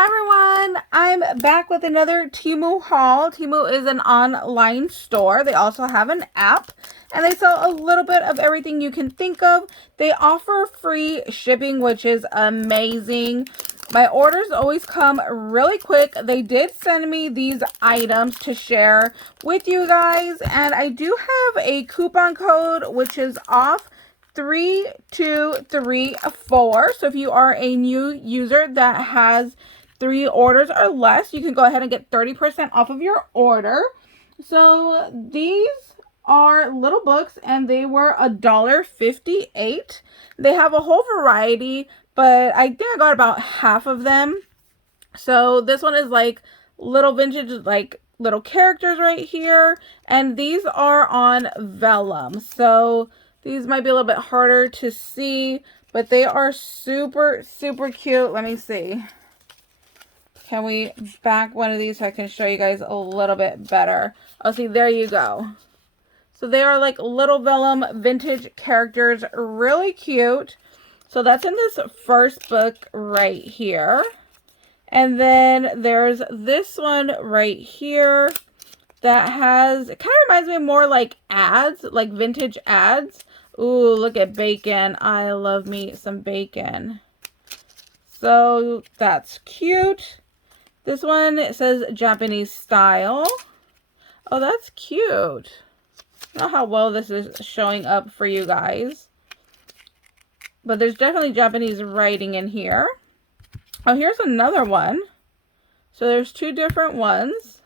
Hi everyone, I'm back with another Temu haul. Temu is an online store. They also have an app and they sell a little bit of everything you can think of. They offer free shipping, which is amazing. My orders always come really quick. They did send me these items to share with you guys, and I do have a coupon code which is off3234. So if you are a new user that has 3 orders or less, you can go ahead and get 30% off of your order. So these are little books and they were $1.58. They have a whole variety, but I think I got about half of them. So this one is like little vintage, like little characters right here, and these are on vellum. So these might be a little bit harder to see, but they are super cute. Let me see. Can we back one of these so I can show you guys a little bit better? Oh, see, there you go. So they are like little vellum vintage characters, really cute. So that's in this first book right here. And then there's this one right here that has, it kind of reminds me more like ads, like vintage ads. Ooh, look at bacon. I love me some bacon. So that's cute. This one, it says Japanese style. Oh, that's cute. I don't know how well this is showing up for you guys, but there's definitely Japanese writing in here. Oh, here's another one. So there's 2 different ones.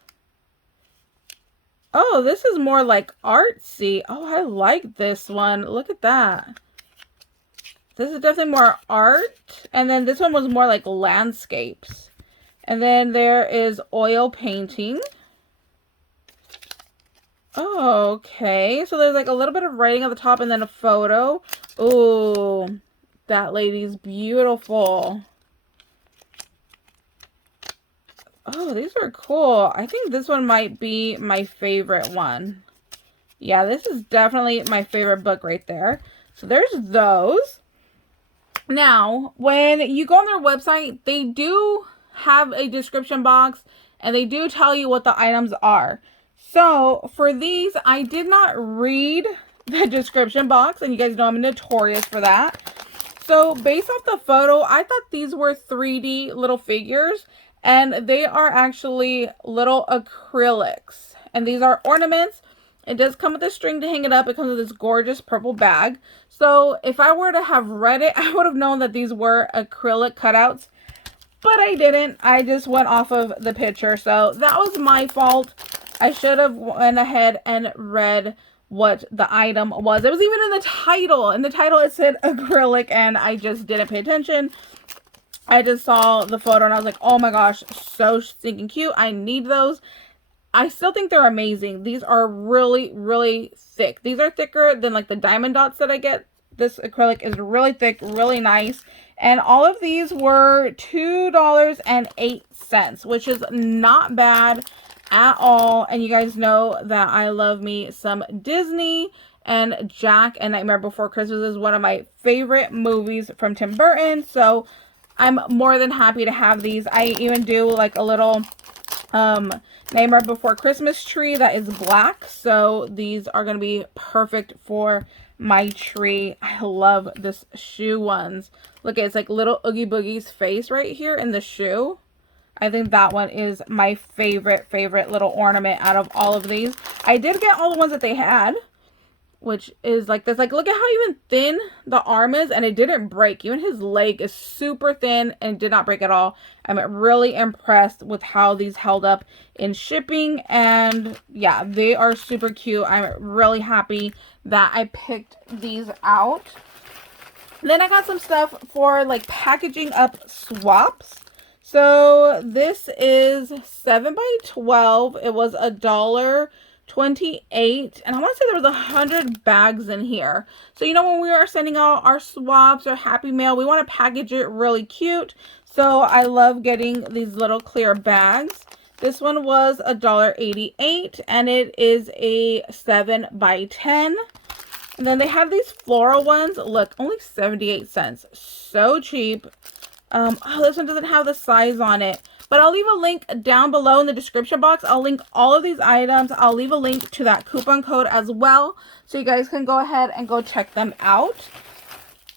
Oh, this is more like artsy. Oh, I like this one. Look at that. This is definitely more art. And then this one was more like landscapes. And then there is oil painting. Oh, okay. So there's like a little bit of writing at the top and then a photo. Oh, that lady's beautiful. Oh, these are cool. I think this one might be my favorite one. Yeah, this is definitely my favorite book right there. So there's those. Now, when you go on their website, they do have a description box and they do tell you what the items are. So for these, I did not read the description box, and you guys know I'm notorious for that. So based off the photo, I thought these were 3D little figures, and they are actually little acrylics. And these are ornaments. It does come with a string to hang it up. It comes with this gorgeous purple bag. So if I were to have read it, I would have known that these were acrylic cutouts. But I didn't. I just went off of the picture. So that was my fault. I should have went ahead and read what the item was. It was even in the title. In the title it said acrylic, and I just didn't pay attention. I just saw the photo and I was like, oh my gosh, so stinking cute. I need those. I still think they're amazing. These are really thick. These are thicker than like the diamond dots that I get. This acrylic is really thick, really nice. And all of these were $2.08, which is not bad at all. And you guys know that I love me some Disney, and Jack and Nightmare Before Christmas is one of my favorite movies from Tim Burton. So I'm more than happy to have these. I even do like a little Nightmare Before Christmas tree that is black. So these are going to be perfect for my tree. I love this shoe ones. Look, it's like little Oogie Boogie's face right here in the shoe. I think that one is my favorite little ornament out of all of these. I did get all the ones that they had, which is like this. Like, look at how even thin the arm is, and it didn't break. Even his leg is super thin and did not break at all. I'm really impressed with how these held up in shipping, and yeah, they are super cute. I'm really happy that I picked these out. Then I got some stuff for like packaging up swaps. So this is 7 by 12. It was $1.28, and I want to say there was 100 bags in here. So you know, when we are sending out our swaps or happy mail, we want to package it really cute. So I love getting these little clear bags. This one was $1.88, and it is a 7 by 10. And then they have these floral ones. Look, only 78 cents. So cheap. Oh, this one doesn't have the size on it, but I'll leave a link down below in the description box. I'll link all of these items. I'll leave a link to that coupon code as well, so you guys can go ahead and go check them out.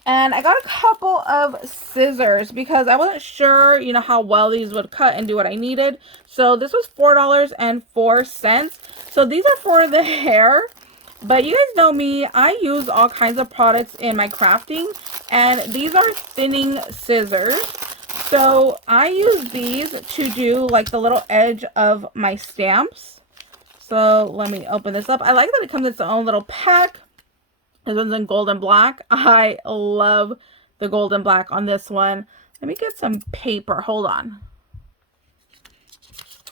And I got a couple of scissors because I wasn't sure, you know, how well these would cut and do what I needed. So this was $4.04. So these are for the hair. But you guys know me, I use all kinds of products in my crafting, and these are thinning scissors. So I use these to do like the little edge of my stamps. So let me open this up. I like that it comes in its own little pack. This one's in gold and black. I love the gold and black on this one. Let me get some paper. Hold on.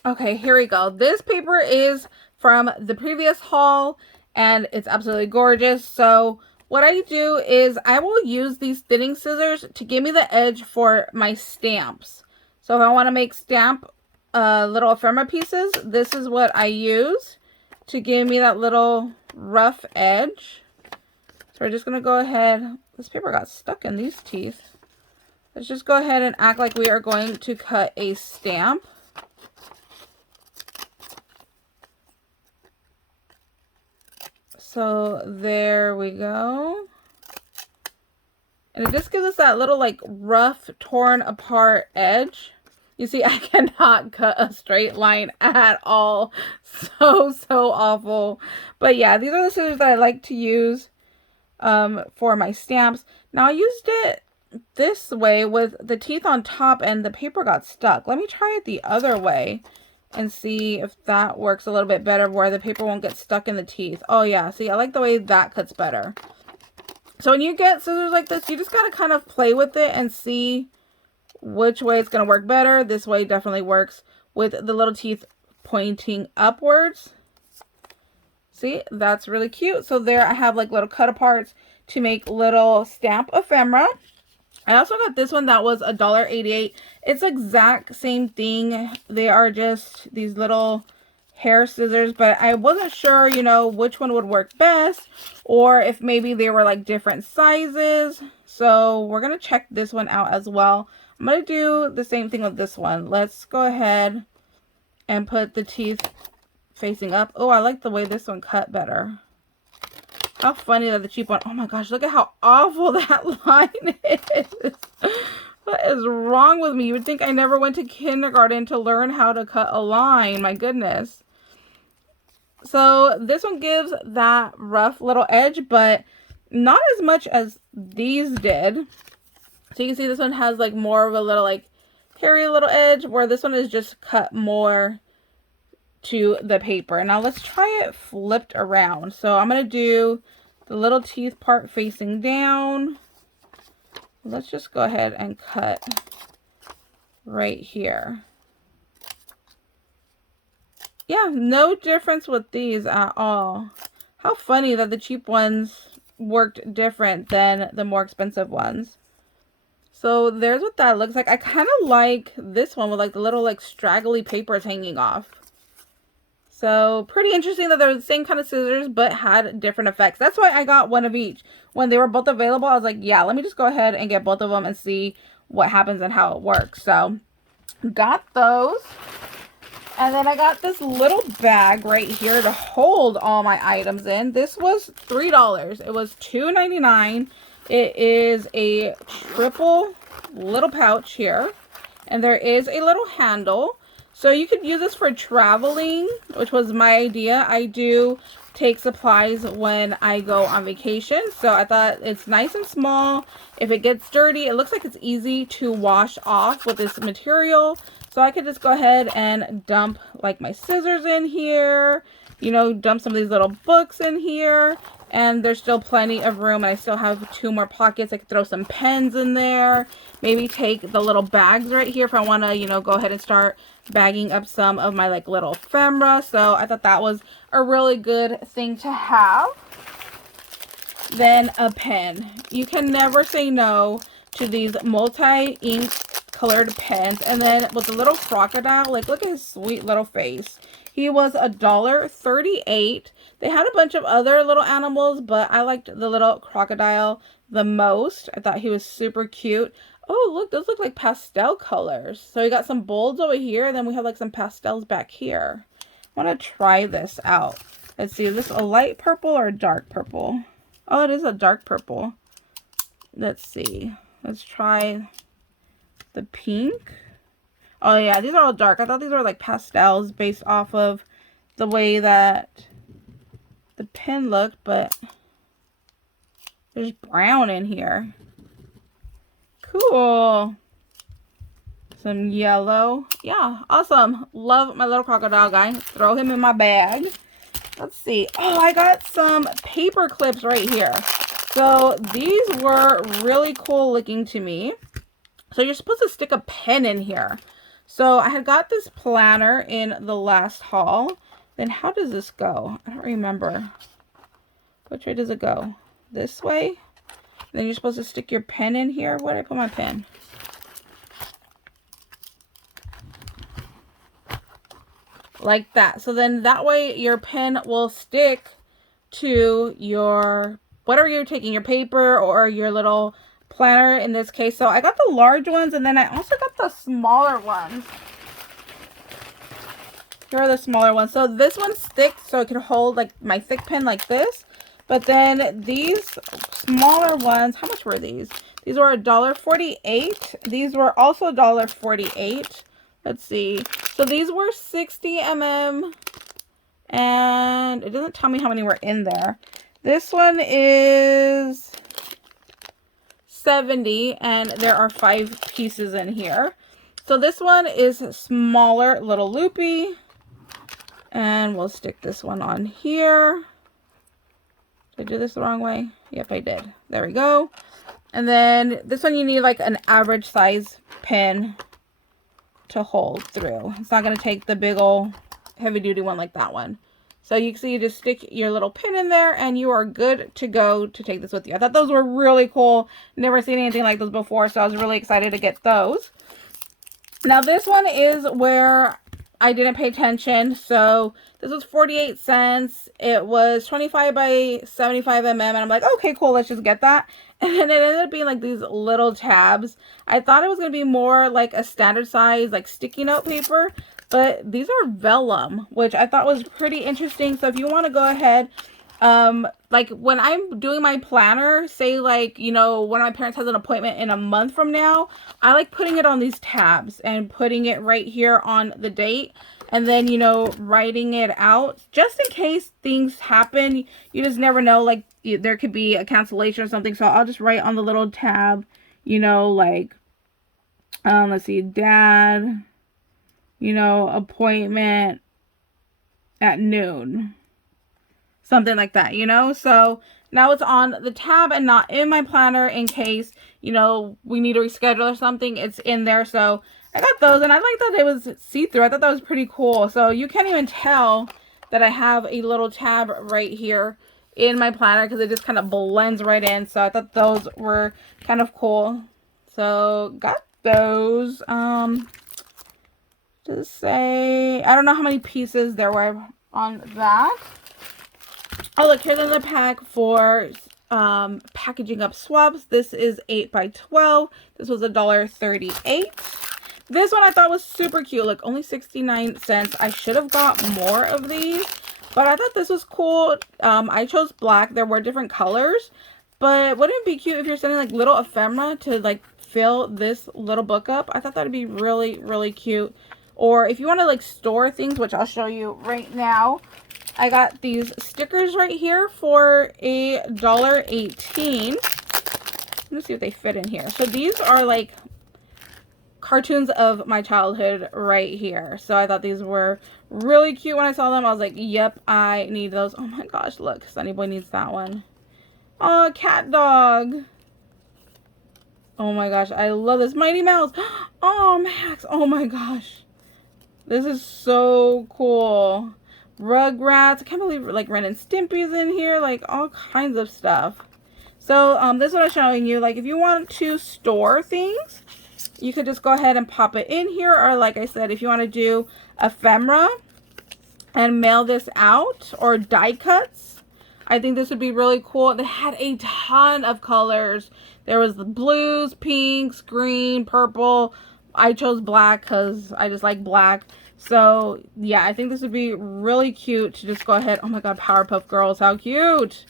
Okay, here we go. This paper is from the previous haul, and it's absolutely gorgeous. So what I do is I will use these thinning scissors to give me the edge for my stamps. So if I want to make stamp little ephemera pieces, this is what I use to give me that little rough edge. So we're just going to go ahead. This paper got stuck in these teeth. Let's just go ahead and act like we are going to cut a stamp. So there we go. And it just gives us that little like rough, torn apart edge. You see, I cannot cut a straight line at all. So awful. But yeah, these are the scissors that I like to use for my stamps. Now I used it this way with the teeth on top and the paper got stuck. Let me try it the other way and see if that works a little bit better where the paper won't get stuck in the teeth. Oh yeah, see, I like the way that cuts better. So when you get scissors like this, you just gotta kind of play with it and see which way it's gonna work better. This way definitely works with the little teeth pointing upwards. See, that's really cute. So there I have like little cut aparts to make little stamp ephemera. I also got this one that was $1.88. It's exact same thing. They are just these little hair scissors, but I wasn't sure, you know, which one would work best, or if maybe they were like different sizes. So we're going to check this one out as well. I'm going to do the same thing with this one. Let's go ahead and put the teeth facing up. Oh, I like the way this one cut better. How funny that the cheap one. Oh my gosh, look at how awful that line is. What is wrong with me? You would think I never went to kindergarten to learn how to cut a line. My goodness. So this one gives that rough little edge, but not as much as these did. So you can see this one has like more of a little like hairy little edge, where this one is just cut more to the paper. Now let's try it flipped around. So I'm going to do the little teeth part facing down. Let's just go ahead and cut right here. Yeah, no difference with these at all. How funny that the cheap ones worked different than the more expensive ones. So there's what that looks like. I kind of like this one with like the little like straggly papers hanging off. So pretty interesting that they're the same kind of scissors but had different effects. That's why I got one of each. When they were both available, I was like, yeah, let me just go ahead and get both of them and see what happens and how it works. So got those. And then I got this little bag right here to hold all my items in. This was $3. It was $2.99. It is a triple little pouch here. And there is a little handle. So you could use this for traveling, which was my idea. I do take supplies when I go on vacation. So I thought it's nice and small. If it gets dirty, it looks like it's easy to wash off with this material. So I could just go ahead and dump like my scissors in here, you know, dump some of these little books in here. And there's still plenty of room. I still have 2 more pockets. I could throw some pens in there. Maybe take the little bags right here if I want to, you know, go ahead and start bagging up some of my like little ephemera. So I thought that was a really good thing to have. Then a pen. You can never say no to these multi-ink colored pens. And then with the little crocodile, like look at his sweet little face. He was $1.38. They had a bunch of other little animals, but I liked the little crocodile the most. I thought he was super cute. Oh, look, those look like pastel colors. So we got some bolds over here, and then we have like some pastels back here. I want to try this out. Let's see, is this a light purple or a dark purple? Oh, it is a dark purple. Let's see. Let's try the pink. Oh yeah, these are all dark. I thought these were like pastels based off of the way that the pen looked, but there's brown in here. Cool. Some yellow. Yeah, awesome. Love my little crocodile guy. Throw him in my bag. Let's see. Oh, I got some paper clips right here. So these were really cool looking to me. So you're supposed to stick a pen in here. So I had got this planner in the last haul. Then how does this go? I don't remember. Which way does it go? This way? Then you're supposed to stick your pen in here. Where did I put my pen? Like that. So then that way your pen will stick to your, whatever you're taking, your paper or your little planner in this case. So I got the large ones, and then I also got the smaller ones. Here are the smaller ones. So this one sticks so it can hold like my thick pen like this. But then these smaller ones, how much were these? These were $1.48. These were also $1.48. Let's see. So these were 60 mm. And it doesn't tell me how many were in there. This one is 70, and there are 5 pieces in here. So this one is smaller, little loopy. And we'll stick this one on here. Did I do this the wrong way? Yep, I did. There we go. And then this one you need like an average size pen to hold through. It's not going to take the big old heavy duty one like that one. So you can see, you just stick your little pin in there and you are good to go to take this with you. I thought those were really cool. Never seen anything like those before, so I was really excited to get those. Now this one is where I didn't pay attention. So this was 48 cents. It was 25 by 75 mm. And I'm like, okay, cool, let's just get that. And then it ended up being like these little tabs. I thought it was going to be more like a standard size, like sticky note paper. But these are vellum, which I thought was pretty interesting. So if you want to go ahead, like when I'm doing my planner, say like, you know, one of my parents has an appointment in a month from now, I like putting it on these tabs and putting it right here on the date. And then, you know, writing it out just in case things happen. You just never know, like there could be a cancellation or something. So I'll just write on the little tab, you know, like, let's see, dad, you know, appointment at noon. Something like that, you know? So now it's on the tab and not in my planner in case, you know, we need to reschedule or something. It's in there. So I got those, and I like that it was see-through. I thought that was pretty cool. So you can't even tell that I have a little tab right here in my planner because it just kind of blends right in. So I thought those were kind of cool. So got those. Just say, I don't know how many pieces there were on that. Oh, look, here's another pack for packaging up swabs. This is 8 by 12. This was $1.38. This one I thought was super cute. Look, only 69 cents. I should have got more of these, but I thought this was cool. I chose black. There were different colors, but wouldn't it be cute if you're sending like little ephemera to like fill this little book up? I thought that would be really, really cute. Or if you want to like store things, which I'll show you right now. I got these stickers right here for $1.18. Let me see if they fit in here. So these are like cartoons of my childhood right here. So I thought these were really cute when I saw them. I was like, yep, I need those. Oh my gosh, look, Sunny Boy needs that one. Oh, cat dog. Oh my gosh, I love this. Mighty Mouse. Oh, Max. Oh my gosh. This is so cool. Rugrats. I can't believe like Ren and Stimpy's in here. Like all kinds of stuff. So this is what I'm showing you. Like if you want to store things, you could just go ahead and pop it in here. Or like I said, if you want to do ephemera and mail this out, or die cuts, I think this would be really cool. They had a ton of colors. There was the blues, pinks, green, purple. I chose black because I just like black. So yeah, I think this would be really cute to just go ahead. Oh my god, Powerpuff Girls, how cute!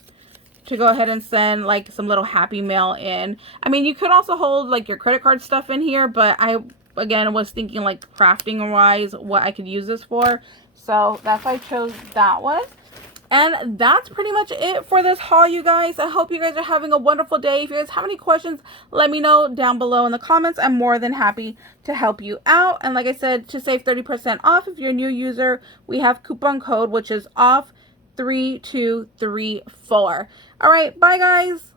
To go ahead and send like some little happy mail in. I mean, you could also hold like your credit card stuff in here, but I again was thinking like crafting wise what I could use this for. So that's why I chose that one. And that's pretty much it for this haul, you guys. I hope you guys are having a wonderful day. If you guys have any questions, let me know down below in the comments. I'm more than happy to help you out. And like I said, to save 30% off if you're a new user, we have coupon code, which is off3234. All right, bye guys.